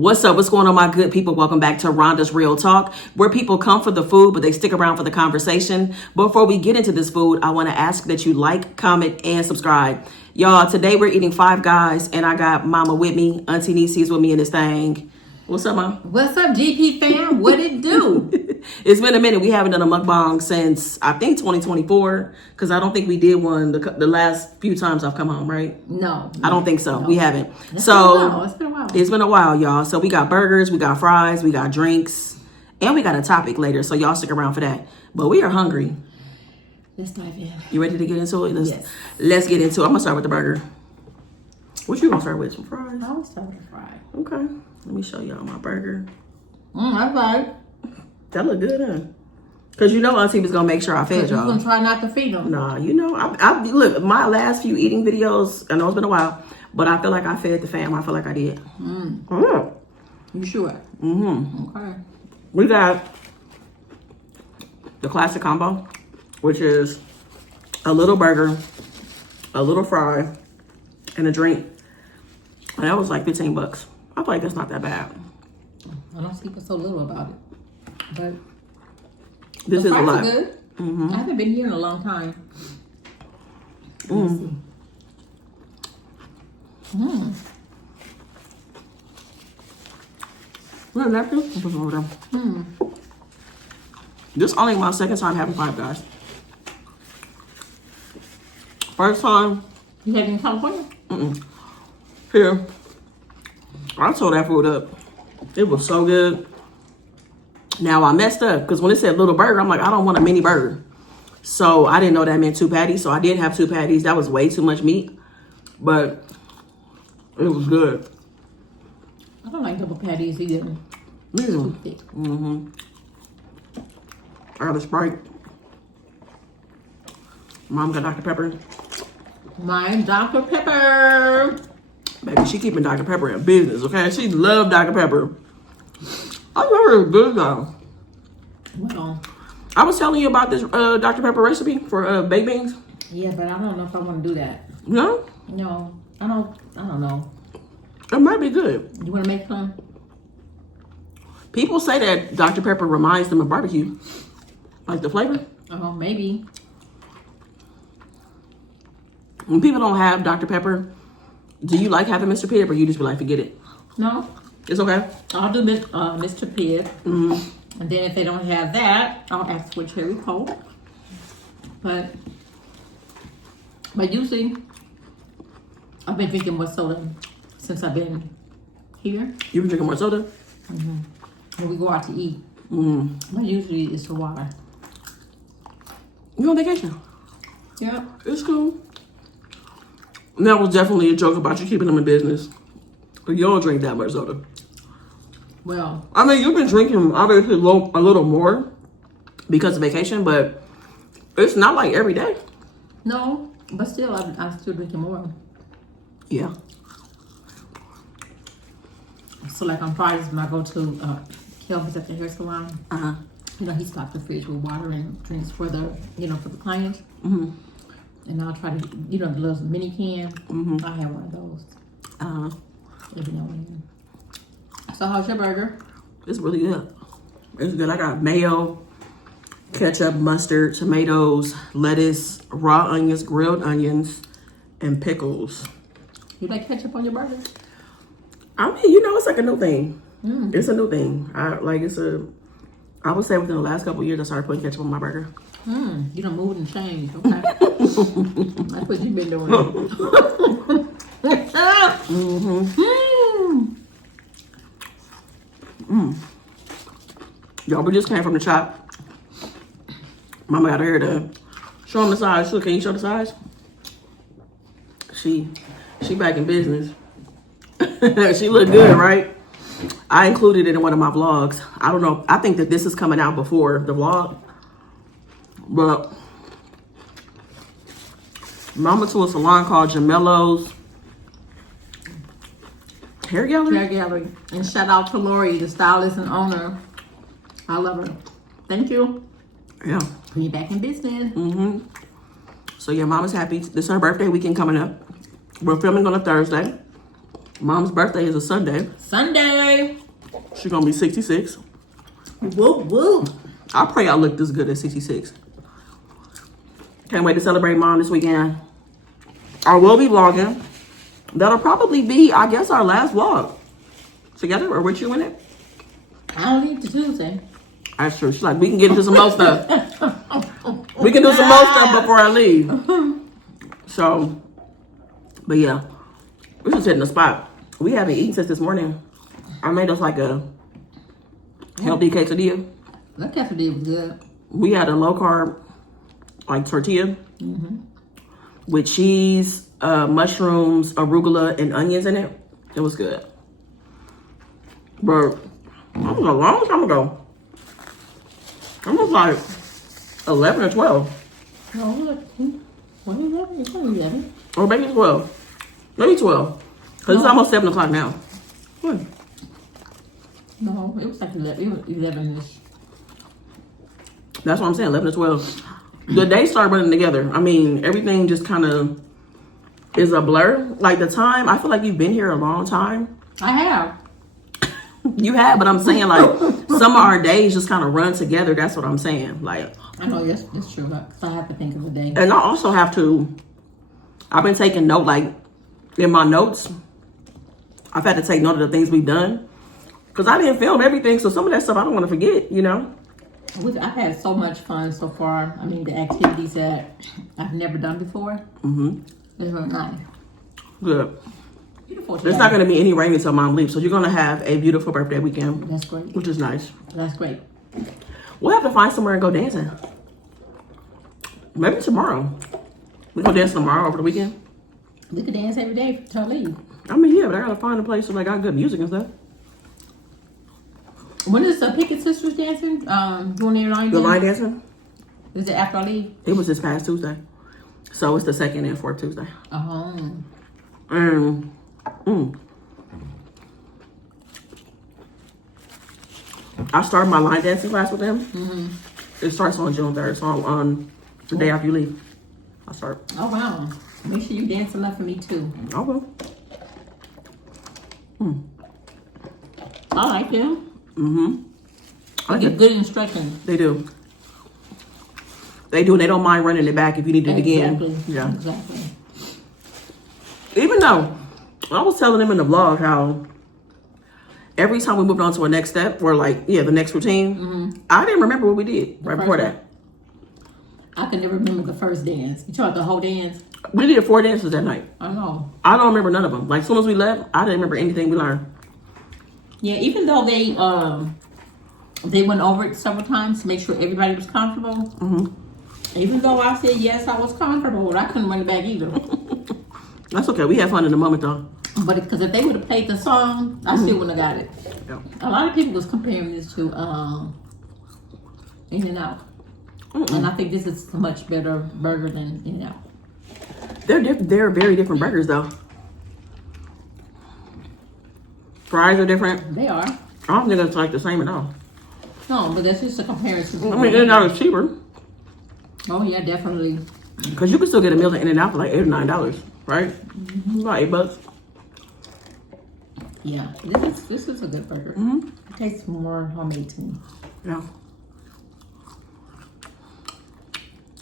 What's up? What's going on, my good people? Welcome back to Rhonda's Real Talk, where people come for the food, but they stick around for the conversation. Before we get into this food, I want to ask that you like, comment, and subscribe. Y'all, today we're eating Five Guys, and I got Mama with me. Auntie Niecy's with me in this thing. What's up, Mom? What's up, GP fam? What it do? It's been a minute. We haven't done a mukbang since, I think, 2024, because I don't think we did one the last few times I've come home, right? No. I don't think so. No. We haven't. It's been a while. It's been a while, y'all. So we got burgers, we got fries, we got drinks, and we got a topic later. So y'all stick around for that. But we are hungry. Let's dive in. You ready to get into it? Yes. Let's get into it. I'm going to start with the burger. What you going to start with? Some fries? I will start with fries. Okay. Let me show y'all my burger. That's right. That look good, huh? Because you know Auntie was going to make sure I fed y'all. You're going to try not to feed them. Nah, you know, I look, my last few eating videos, I know it's been a while, but I feel like I fed the fam. I feel like I did. You sure? Okay. We got the classic combo, which is a little burger, a little fry, and a drink. And that was like $15. I feel like that's not that bad. I don't see what's so little about it. But This is a lot. Good. I haven't been here in a long time. Let's see. What napkin? This only my second time having Five Guys. First time. You had it in California? Here. I tore that food up. It was so good. Now I messed up because when it said little burger, I'm like, I don't want a mini burger. So I didn't know that meant 2 patties. So I did have 2 patties. That was way too much meat, but it was good. I don't like double patties either. Me too. I got a Sprite. Mom got Dr. Pepper. Mine, Dr. Pepper. Baby, she keeping Dr. Pepper in business, okay? She loved Dr. Pepper. I remember it was good though. Well, I was telling you about this Dr. Pepper recipe for baked beans. yeah, but I don't know if I want to do that. No? No, I don't know. It might be good. You want to make some? People say that Dr. Pepper reminds them of barbecue. Like the flavor. Oh, maybe. When people don't have Dr. Pepper, do you like having Mr. Pibb or you just be like, forget it? No. It's okay? I'll do Mr. Pibb. And then if they don't have that, I'll ask for cherry coke. But usually, I've been drinking more soda since I've been here. You been drinking more soda? When we go out to eat. But usually it's the water. You on vacation? Yeah. It's cool. And that was definitely a joke about you keeping them in business. But you don't drink that much soda. Well, I mean, you've been drinking obviously a little more because of vacation, but it's not like every day. no, but still, I'm still drinking more. Yeah. So like on Fridays when I go to Kelvin's at the hair salon, you know, he stocked the fridge with water and drinks for the, for the clients. And I'll try to, the little mini can. I have one of those. Every now and then. So how's your burger? It's really good. It's good. I got mayo, ketchup, mustard, tomatoes, lettuce, raw onions, grilled onions, and pickles. You like ketchup on your burger? I mean, it's like a new thing. It's a new thing. I would say within the last couple of years, I started putting ketchup on my burger. You done moved and changed. Okay. That's what you've been doing. Y'all, we just came from the shop. Mama got her hair done. Show them the size. So can you show the size? She back in business. She look good, right? I included it in one of my vlogs. I don't know. I think that this is coming out before the vlog. But Mama to a salon called Jamello's Hair Gallery? Hair Gallery. And shout out to Lori, the stylist and owner. I love her. Thank you. Yeah. Be back in business. So yeah, Mama's happy. This is her birthday weekend coming up. We're filming on a Thursday. Mom's birthday is a Sunday. Sunday. She's gonna be 66. Whoop whoop. I pray I look this good at 66. Can't wait to celebrate Mom this weekend. I will be vlogging. That'll probably be, I guess, our last vlog together, or with you in it. I don't leave till Tuesday. That's true. She's like, we can get into some more stuff. We can do some more stuff before I leave. So, but yeah, we're just hitting the spot. We haven't eaten since this morning. I made us like a healthy quesadilla. That quesadilla was good. We had a low carb, like tortilla, with cheese, mushrooms, arugula, and onions in it. It was good. But that was a long time ago. Almost like 11 or 12. No, what 11? It's only 11. Or maybe 12. Maybe 12. Because it's almost 7 o'clock now. What? No, it was like 11. It was 11-ish. That's what I'm saying, 11 to 12. The days start running together. I mean, everything just kind of is a blur. Like the time, I feel like you've been here a long time. I have. You have, but I'm saying like some of our days just kind of run together. That's what I'm saying. Like, I know that's true. Because I have to think of the day. and I also have to, I've been taking note, like in my notes, I've had to take note of the things we've done. Because I didn't film everything, so some of that stuff I don't want to forget, you know? I've had so much fun so far. I mean, the activities that I've never done before. They're really nice. Good. Beautiful. There's not going to be any rain until Mom leaves, so you're going to have a beautiful birthday weekend. That's great. Which is nice. That's great. We'll have to find somewhere and go dancing. Maybe tomorrow. We go dance tomorrow over the weekend. We could dance every day till I leave. I mean, yeah, but I got to find a place where they got good music and stuff. When is the Pickett sisters dancing? Doing their line The dance? line dancing? Is it after I leave? It was this past Tuesday. So it's the 2nd and 4th Tuesday. I started my line dancing class with them. It starts on June 3rd, so on the day after you leave, I start. Oh, wow. Make sure you dance enough for me, too. I will. I like them. I They get good instructions. They do. They do, and they don't mind running it back if you need it again. Yeah. Exactly. Even though I was telling them in the vlog how every time we moved on to a next step, or like, yeah, the next routine, I didn't remember what we did right before that. I can never remember the first dance. You talking about the whole dance? We did 4 dances that night. I know. I don't remember none of them. Like, as soon as we left, I didn't remember anything we learned. Yeah, even though they went over it several times to make sure everybody was comfortable. Even though I said yes, I was comfortable, I couldn't run it back either. That's okay. We had fun in the moment, though. But because if they would have played the song, I still wouldn't have got it. Yeah. A lot of people was comparing this to In-N-Out. And I think this is a much better burger than In-N-Out. They're very different burgers, though. Fries are different. They are. I don't think it's like the same at all. No, but that's just a comparison. I mean, In-N-Out is cheaper. Oh, yeah, definitely. Because you can still get a meal at In-N-Out for like $8 or $9, right? About $8. Yeah, this is a good burger. It tastes more homemade to me. Yeah.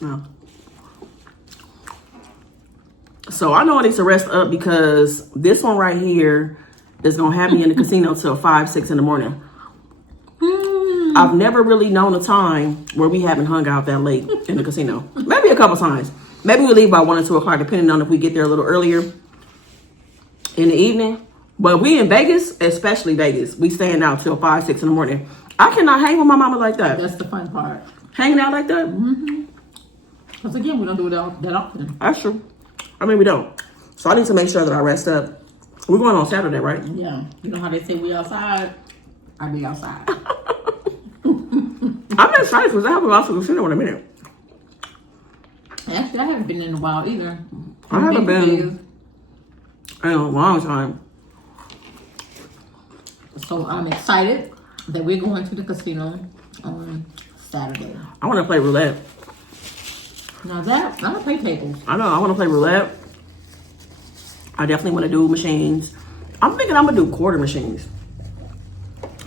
Yeah. So I know I need to rest up because this one right here is going to have me in the casino till 5, 6 in the morning. I've never really known a time where we haven't hung out that late in the casino. Maybe a couple times. Maybe we leave by 1 or 2 o'clock, depending on if we get there a little earlier in the evening. But we in Vegas, especially Vegas, we staying out till 5, 6 in the morning. I cannot hang with my mama like that. That's the fun part. Hanging out like that? Because again, we don't do it that often. That's true. I mean, we don't. So I need to make sure that I rest up. We're going on Saturday, right? Yeah. You know how they say we outside? I be outside. I'm excited because I haven't gone to the casino in a minute. Actually, I haven't been in a while either. I haven't been in a long time. So I'm excited that we're going to the casino on Saturday. I want to play roulette. Now that, I don't play tables. I know, I want to play roulette. I definitely want to do machines. I'm thinking I'm gonna do quarter machines.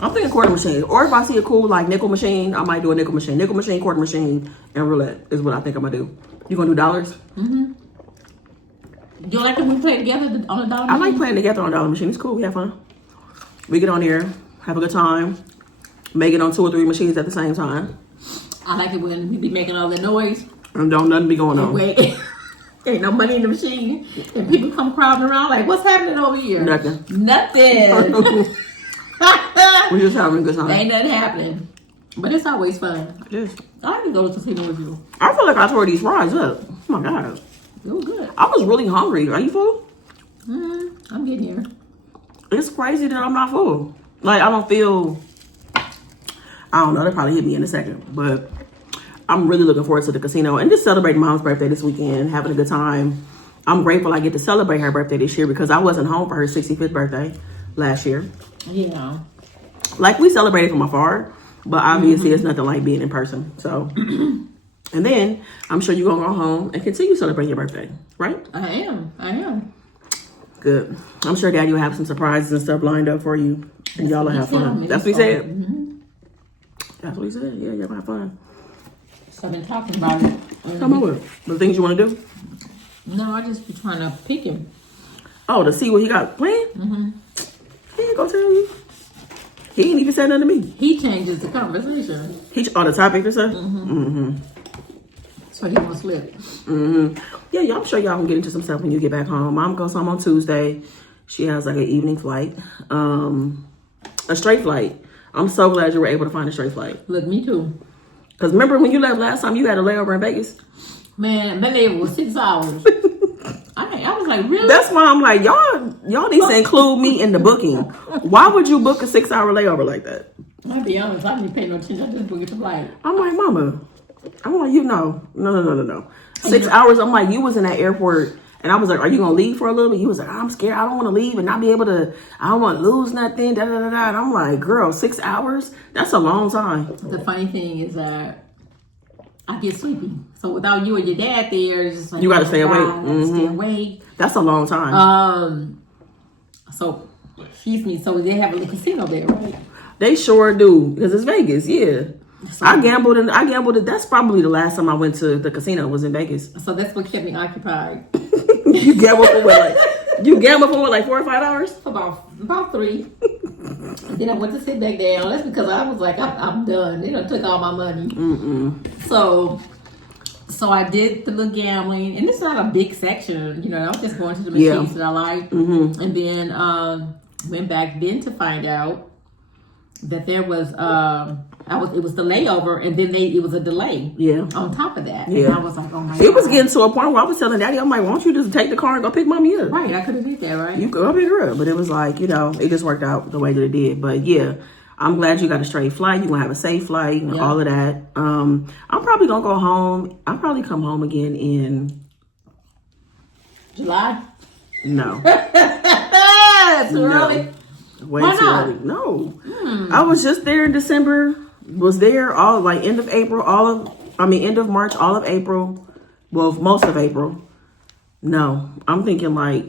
I'm thinking quarter machines. Or if I see a cool like nickel machine, I might do a nickel machine. Nickel machine, quarter machine, and roulette is what I think I'm gonna do. You gonna do dollars? Mm-hmm. You like when we play together on the dollar machine? I like playing together on dollar machine. It's cool. We have fun. We get on there, have a good time, make it on 2 or 3 machines at the same time. I like it when we be making all that noise. And don't nothing be going on. Wait. Ain't no money in the machine. And people come crowding around like, what's happening over here? Nothing. We're just having a good time. Ain't nothing happening. But it's always fun. It is. I like to go to the casino with you. I feel like I tore these fries up. Oh my God. It was good. I was really hungry. Are you full? I'm getting here. It's crazy that I'm not full. Like, I don't feel... I don't know. They'll probably hit me in a second. But I'm really looking forward to the casino. And just celebrating Mom's birthday this weekend. Having a good time. I'm grateful I get to celebrate her birthday this year because I wasn't home for her 65th birthday last year. Yeah. Like, we celebrated from afar. But obviously, it's nothing like being in person. So, and then I'm sure you're going to go home and continue celebrating your birthday, right? I am. Good. I'm sure Daddy will have some surprises and stuff lined up for you. And y'all will have fun. That's what he said? Mm-hmm. That's what he said. Yeah, y'all gonna have fun. So I've been talking about it. Come on with the things you want to do? No, I just be trying to pick him. Oh, to see what he got planned? Mm-hmm. He ain't gonna tell you. He ain't even said nothing to me. He changes the conversation. On the topic or something? Mm-hmm. So he won't slip. Yeah, I'm sure y'all can get into some stuff when you get back home. Mom goes home on Tuesday. She has like an evening flight. A straight flight. I'm so glad you were able to find a straight flight. Look, me too. Because remember when you left last time, you had a layover in Vegas? Man, that layover was 6 hours. I was like, really? That's why I'm like, y'all need to include me in the booking. Why would you book a 6-hour layover like that? I'll be honest, I didn't pay no attention. I just booked the flight. I'm like, Mama. I'm like, no. 6 hours. I'm like, you was in that airport. And I was like, are you going to leave for a little bit? You was like, I'm scared. I don't want to leave and not be able to, I don't want to lose nothing. And I'm like, girl, 6 hours? That's a long time. The funny thing is that I get sleepy. So without you and your dad there, it's just like, you got to stay awake. Stay awake. That's a long time. So, excuse me. So they have a casino there, right? They sure do. Because it's Vegas, yeah. So, I gambled. That's probably the last time I went to the casino was in Vegas. So that's what kept me occupied. You gambled for what? Like 4 or 5 hours? For about 3. And then I went to sit back down. That's because I was like, I'm done. They done took all my money. So I did the little gambling, and it's not a big section. You know, I was just going to the machines that I like, and then went back then to find out that there was it was the layover, and then it was a delay on top of that. And I was like, oh my God. It was getting to a point where I was telling Daddy, I'm like, why don't you just take the car and go pick Mommy up? Right, I could have did that, right? You could go pick her up, but it was like, you know, it just worked out the way that it did. But yeah, I'm glad you got a straight flight. You're gonna have a safe flight and all of that. I'm probably gonna go home. I'll probably come home again in July. No. That's early. Way too early. No. I was just there in December. Was there all like end of April, end of March, all of April. Well, most of April. No. I'm thinking like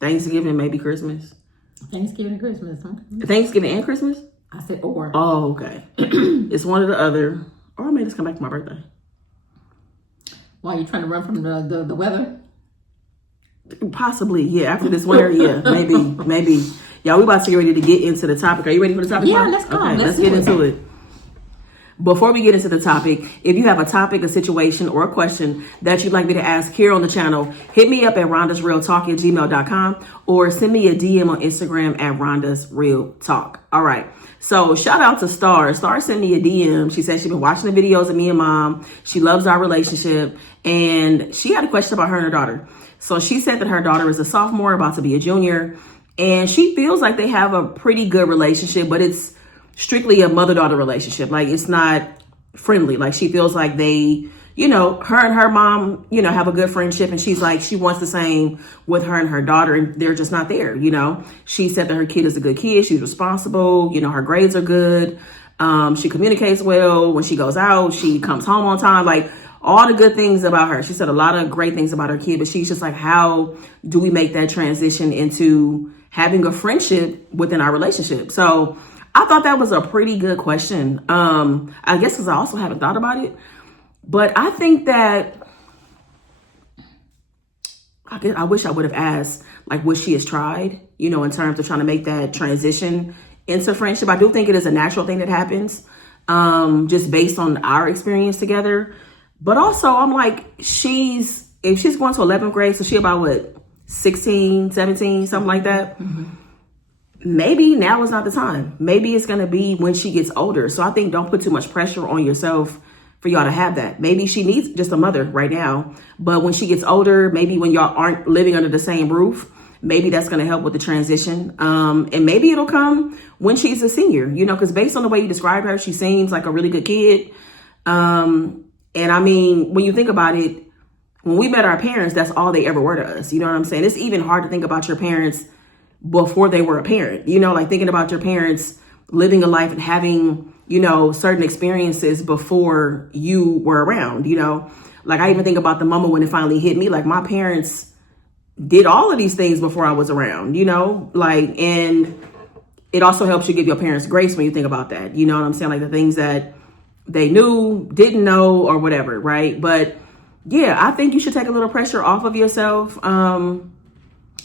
Thanksgiving, maybe Christmas. Thanksgiving and Christmas, huh? Thanksgiving and Christmas? I said or. Oh, okay. It's one or the other. Or I may just come back for my birthday. Why, you trying to run from the weather? Possibly, yeah. After this winter, yeah. Maybe. Y'all, we about to get ready to get into the topic. Are you ready for the topic? Yeah, let's go. Okay, let's get into it. Before we get into the topic, if you have a topic, a situation, or a question that you'd like me to ask here on the channel, hit me up at rhondasrealtalk@gmail.com or send me a DM on Instagram at rhondasrealtalk. All right. So shout out to Star. Star sent me a DM. She said she's been watching the videos of me and Mom. She loves our relationship. And she had a question about her and her daughter. So she said that her daughter is a sophomore, about to be a junior. And she feels like they have a pretty good relationship, but it's strictly a mother-daughter relationship. Like, it's not friendly. Like, she feels like they, you know, her and her mom, you know, have a good friendship. And she's like, she wants the same with her and her daughter. And they're just not there, you know. She said that her kid is a good kid. She's responsible. You know, her grades are good. She communicates well. When she goes out, she comes home on time. Like, all the good things about her. She said a lot of great things about her kid. But she's just like, how do we make that transition into having a friendship within our relationship? So I thought that was a pretty good question. I guess because I also haven't thought about it. But I think that I wish I would have asked, like, what she has tried, you know, in terms of trying to make that transition into friendship. I do think it is a natural thing that happens, just based on our experience together. But also, I'm like, if she's going to 11th grade, so she about, what, 16, 17, something like that? Mm-hmm. Maybe now is not the time. Maybe it's going to be when she gets older. So I think don't put too much pressure on yourself for y'all to have that. Maybe she needs just a mother right now, but when she gets older, maybe when y'all aren't living under the same roof, maybe that's going to help with the transition. And maybe it'll come when she's a senior, you know, because based on the way you describe her, she seems like a really good kid. And I mean, when you think about it, when we met our parents, that's all they ever were to us. You know what I'm saying? It's even hard to think about your parents before they were a parent, you know, like thinking about your parents living a life and having, you know, certain experiences before you were around, you know, like I even think about the moment when it finally hit me, like my parents did all of these things before I was around, you know, like, and it also helps you give your parents grace when you think about that, you know what I'm saying? Like the things that they knew, didn't know, or whatever, right? But yeah, I think you should take a little pressure off of yourself.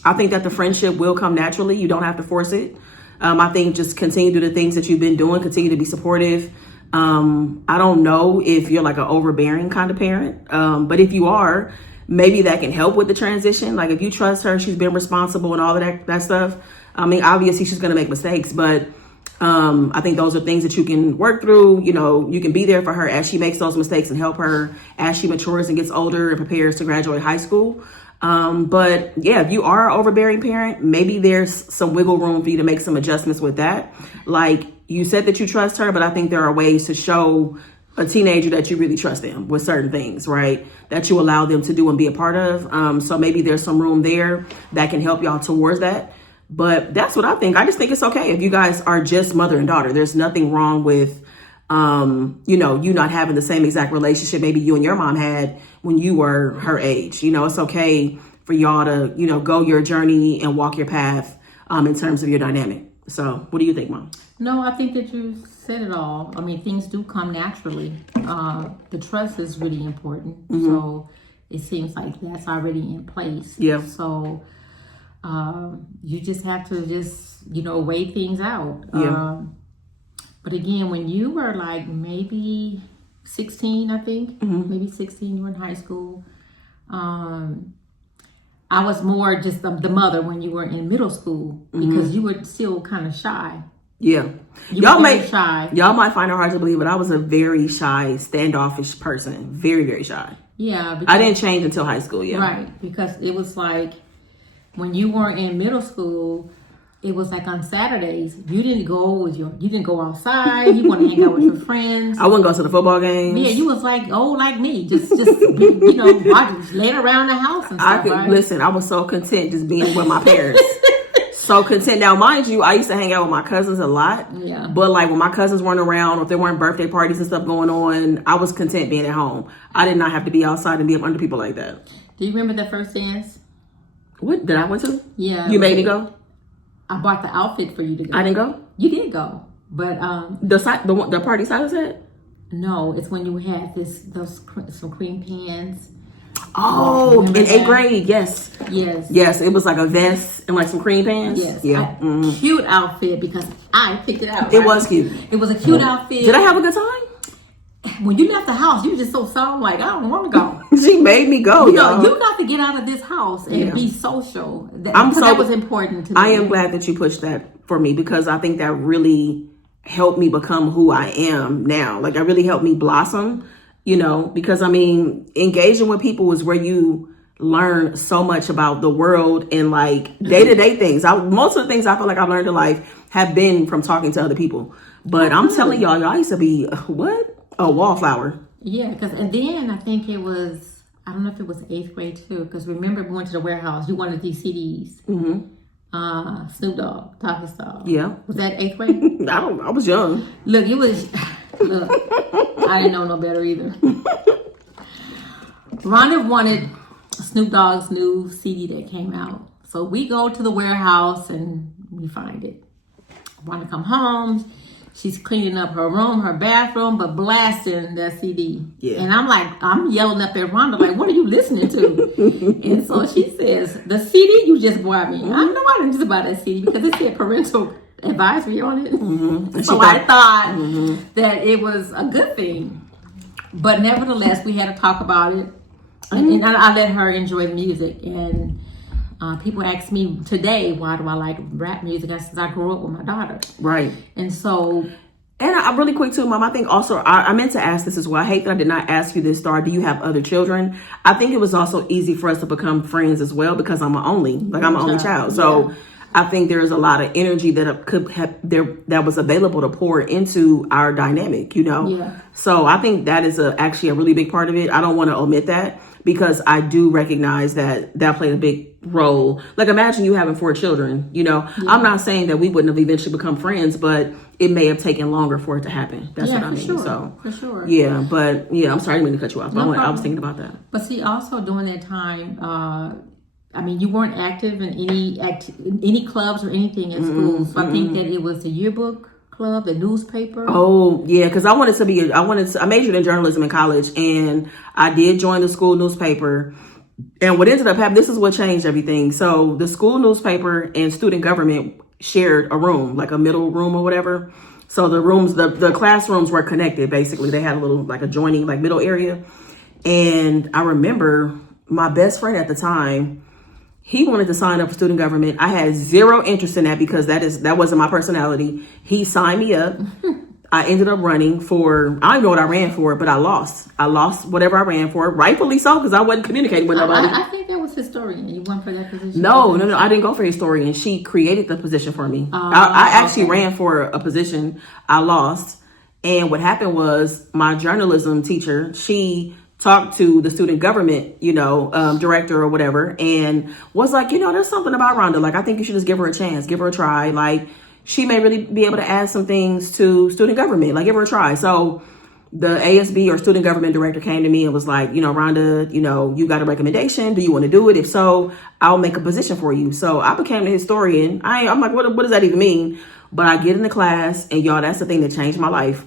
I think that the friendship will come naturally. You don't have to force it. I think just continue to do the things that you've been doing, continue to be supportive. I don't know if you're like an overbearing kind of parent, but if you are, maybe that can help with the transition. Like if you trust her, she's been responsible and all of that stuff. I mean, obviously she's going to make mistakes, but I think those are things that you can work through. You know, you can be there for her as she makes those mistakes and help her as she matures and gets older and prepares to graduate high school. But yeah, if you are an overbearing parent, maybe there's some wiggle room for you to make some adjustments with that. Like you said that you trust her, but I think there are ways to show a teenager that you really trust them with certain things, right? That you allow them to do and be a part of. So maybe there's some room there that can help y'all towards that. But that's what I think. I just think it's okay if you guys are just mother and daughter. There's nothing wrong with, you know, you not having the same exact relationship maybe you and your mom had when you were her age. You know, it's okay for y'all to, you know, go your journey and walk your path in terms of your dynamic. So what do you think, Mom? No, I think that you said it all. I mean, things do come naturally. The trust is really important. Mm-hmm. So it seems like that's already in place. Yeah. So you just have to you know, weigh things out. Yeah. But again, when you were like maybe 16, I think, mm-hmm. maybe 16, you were in high school. I was more just the mother when you were in middle school because mm-hmm. you were still kind of shy. Yeah. Y'all might find it hard to believe, but I was a very shy, standoffish person. Very, very shy. Yeah. I didn't change until high school, yeah. Right. Because it was like when you were in middle school, it was like on Saturdays, you didn't go outside. You want to hang out with your friends. I wouldn't go to the football games. Yeah, you was like like me, just you know, laying around the house and stuff. Listen, I was so content just being with my parents. So content. Now, mind you, I used to hang out with my cousins a lot. Yeah. But like when my cousins weren't around, or if there weren't birthday parties and stuff going on, I was content being at home. I did not have to be outside and be up under people like that. Do you remember the first dance? What did I went to? Yeah. You made me go? I bought the outfit for you to go. I didn't go? You did go. But the party Silas had? No, it's when you had some cream pants. Oh, in 8th grade, yes. Yes, it was like a vest and like some cream pants. Yes, yeah. Mm-hmm. Cute outfit because I picked it out. It was cute. It was a cute outfit. Did I have a good time? When you left the house, you were just so soft, like, I don't want to go. She made me go, y'all. You got to get out of this house and be social. That was important to me. I am glad that you pushed that for me because I think that really helped me become who I am now. Like, it really helped me blossom, you know, because, I mean, engaging with people is where you learn so much about the world and, like, day-to-day things. Most of the things I feel like I've learned in life have been from talking to other people. But I'm telling y'all, I used to be, what? A wallflower. Yeah, and then I think it was, I don't know if it was 8th grade too, because remember we went to the warehouse, you wanted these CDs. Mm-hmm. Snoop Dogg, Talking Style. Yeah. Was that 8th grade? I was young. Look, I didn't know no better either. Rhonda wanted Snoop Dogg's new CD that came out. So we go to the warehouse and we find it. Rhonda come home. She's cleaning up her room, her bathroom, but blasting that CD. Yeah. And I'm yelling up at Rhonda, like, what are you listening to? And so she says, the CD you just bought me. I know I didn't just buy that CD because it said parental advisory on it. So I thought that it was a good thing. But nevertheless, we had to talk about it. And I let her enjoy the music. And people ask me today, why do I like rap music? I said, I grew up with my daughter. Right. And so... And I'm really quick too, Mom. I think also, I meant to ask this as well. I hate that I did not ask you this, Star. Do you have other children? I think it was also easy for us to become friends as well because I'm an only. Like, I'm an only child. So I think there's a lot of energy that could have that was available to pour into our dynamic, you know? Yeah. So I think that is actually a really big part of it. I don't want to omit that because I do recognize that played a big role. Like, imagine you having 4 children, you know? Yeah. I'm not saying that we wouldn't have eventually become friends, but it may have taken longer for it to happen. That's what I mean. Sure. So for sure. Yeah, but yeah, I'm sorry, I didn't mean to cut you off. But I was thinking about that. But see, also during that time, I mean, you weren't active in any clubs or anything at school. So I think that it was the yearbook club, the newspaper. Oh yeah, because I majored in journalism in college, and I did join the school newspaper. And what ended up happening, this is what changed everything. So the school newspaper and student government shared a room, like a middle room or whatever. So the rooms, the classrooms were connected. Basically, they had a little like adjoining like middle area. And I remember my best friend at the time, he wanted to sign up for student government. I had zero interest in that because that wasn't my personality. He signed me up. I ended up running for, I don't even know what I ran for, but I lost. I lost whatever I ran for, rightfully so, because I wasn't communicating with nobody. I think that was historian. You went for that position? No. I didn't go for historian. She created the position for me. I actually ran for a position. I lost. And what happened was my journalism teacher, she talked to the student government, director or whatever, and was like, there's something about Rhonda. Like, I think you should just give her a chance, give her a try. Like, she may really be able to add some things to student government. Like, give her a try. So the ASB or student government director came to me and was like, Rhonda, you got a recommendation. Do you want to do it? If so, I'll make a position for you. So I became the historian. I'm like, what does that even mean? But I get in the class, and y'all, that's the thing that changed my life.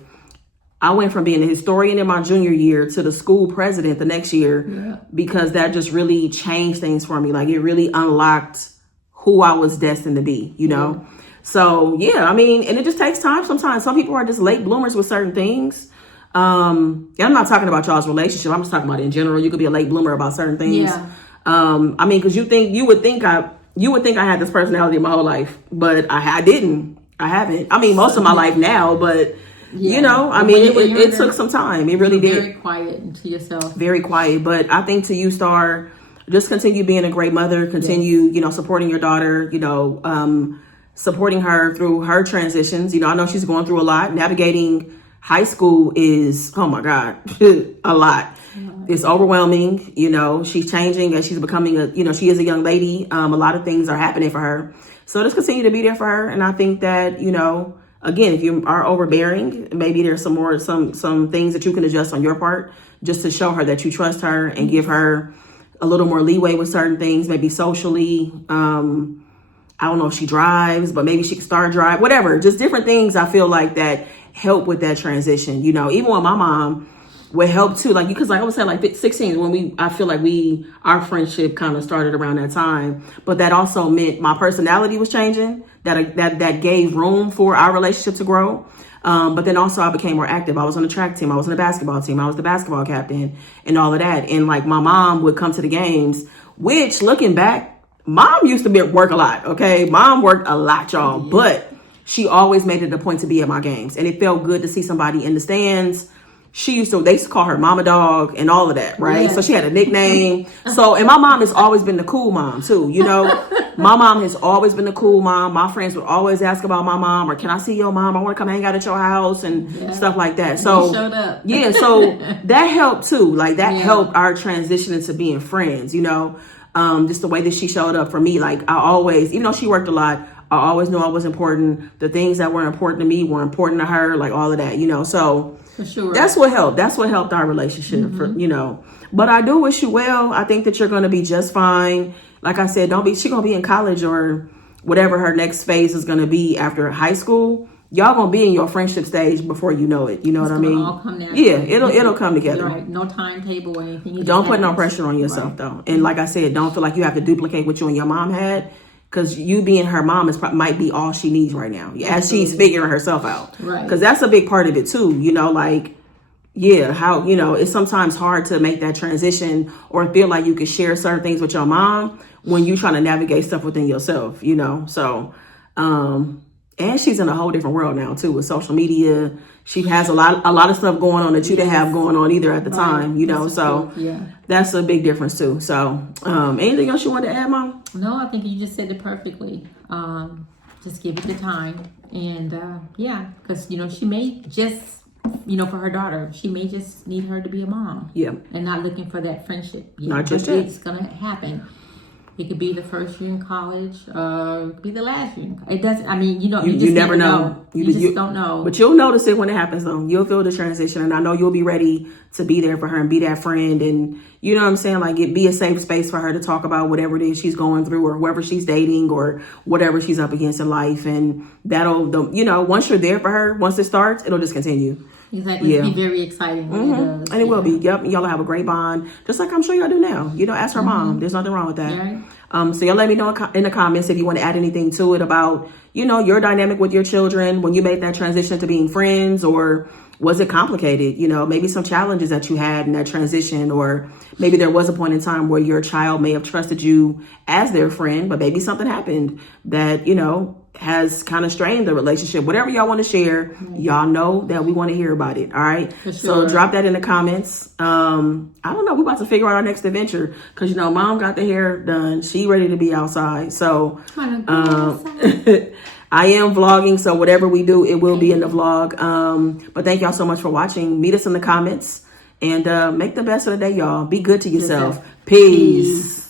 I went from being a historian in my junior year to the school president the next year because that just really changed things for me. Like, it really unlocked who I was destined to be, So, yeah, I mean, and it just takes time sometimes. Some people are just late bloomers with certain things. And I'm not talking about y'all's relationship. I'm just talking about in general. You could be a late bloomer about certain things. Yeah. I mean, because you would think I had this personality my whole life, but I didn't. I haven't. I mean, most of my life now, but... Yeah. I mean, it took some time. It really did. Very quiet to yourself. Very quiet. But I think to you, Star, just continue being a great mother. Continue, supporting your daughter, supporting her through her transitions. I know she's going through a lot. Navigating high school is, oh my God, a lot. It's overwhelming. She's changing as she's becoming she is a young lady. A lot of things are happening for her. So just continue to be there for her. And I think that, again, if you are overbearing, maybe there's some things that you can adjust on your part just to show her that you trust her and give her a little more leeway with certain things, maybe socially. I don't know if she drives, but maybe she can start drive, whatever. Just different things I feel like that help with that transition. Even with my mom would help too. Like, because like I was saying, like 16 when I feel like our friendship kind of started around that time, but that also meant my personality was changing. That gave room for our relationship to grow. But then also I became more active. I was on the track team. I was on the basketball team. I was the basketball captain and all of that. And like my mom would come to the games, which looking back, mom used to work a lot. Okay. Mom worked a lot, y'all, but she always made it a point to be at my games. And it felt good to see somebody in the stands. They used to call her Mama Dog and all of that, right? Yeah. So she had a nickname. And my mom has always been the cool mom too, My mom has always been the cool mom. My friends would always ask about my mom, or can I see your mom? I want to come hang out at your house and stuff like that. So showed up. Yeah, so that helped too. Like that helped our transition into being friends, just the way that she showed up for me. Like I always, even though she worked a lot, I always knew I was important. The things that were important to me were important to her, like all of that, so for sure. That's what helped. That's what helped our relationship, But I do wish you well. I think that you're going to be just fine. like I said, she gonna be in college or whatever her next phase is gonna be after high school. Y'all gonna be in your friendship stage before you know it. You know what I mean? All come naturally. Yeah, it'll come together. Right. No timetable or anything. Don't put no pressure on yourself though. And like I said, don't feel like you have to duplicate what you and your mom had, because you being her mom might be all she needs right now as she's figuring herself out. Right. Because that's a big part of it too. You know, like, yeah, how, you know, it's sometimes hard to make that transition or feel like you can share certain things with your mom when you're trying to navigate stuff within yourself, you know? So, and she's in a whole different world now too with social media. She has a lot of stuff going on that you didn't have going on either at the time, you know. So that's a big difference too. So anything else you want to add, Mom? No, I think you just said it perfectly. Just give it the time, and because you know she may just, you know, for her daughter, she may just need her to be a mom. Yeah, and not looking for that friendship. Not just yet. It's gonna happen. It could be the first year in college, it could be the last year. It doesn't. I mean, you know, you just never know. You just don't know. But you'll notice it when it happens, though. You'll feel the transition, and I know you'll be ready to be there for her and be that friend, and you know what I'm saying. Like, it be a safe space for her to talk about whatever it is she's going through, or whoever she's dating, or whatever she's up against in life, and that'll, you know, once you're there for her, once it starts, it'll just continue. Exactly. It'll be very exciting. And it will be. Yep. Y'all have a great bond, just like I'm sure y'all do now. You know, ask her mom. There's nothing wrong with that. Right. So y'all let me know in the comments if you want to add anything to it about, you know, your dynamic with your children when you made that transition to being friends, or was it complicated? You know, maybe some challenges that you had in that transition, or maybe there was a point in time where your child may have trusted you as their friend, but maybe something happened that, you know, has kind of strained the relationship. Whatever y'all want to share, y'all know that we want to hear about it. All right. Sure. So drop that in the comments. I don't know. We're about to figure out our next adventure, because, you know, Mom got the hair done. She ready to be outside. So I am vlogging. So whatever we do, it will be in the vlog. But thank y'all so much for watching. Meet us in the comments and make the best of the day, y'all. Be good to yourself. Peace.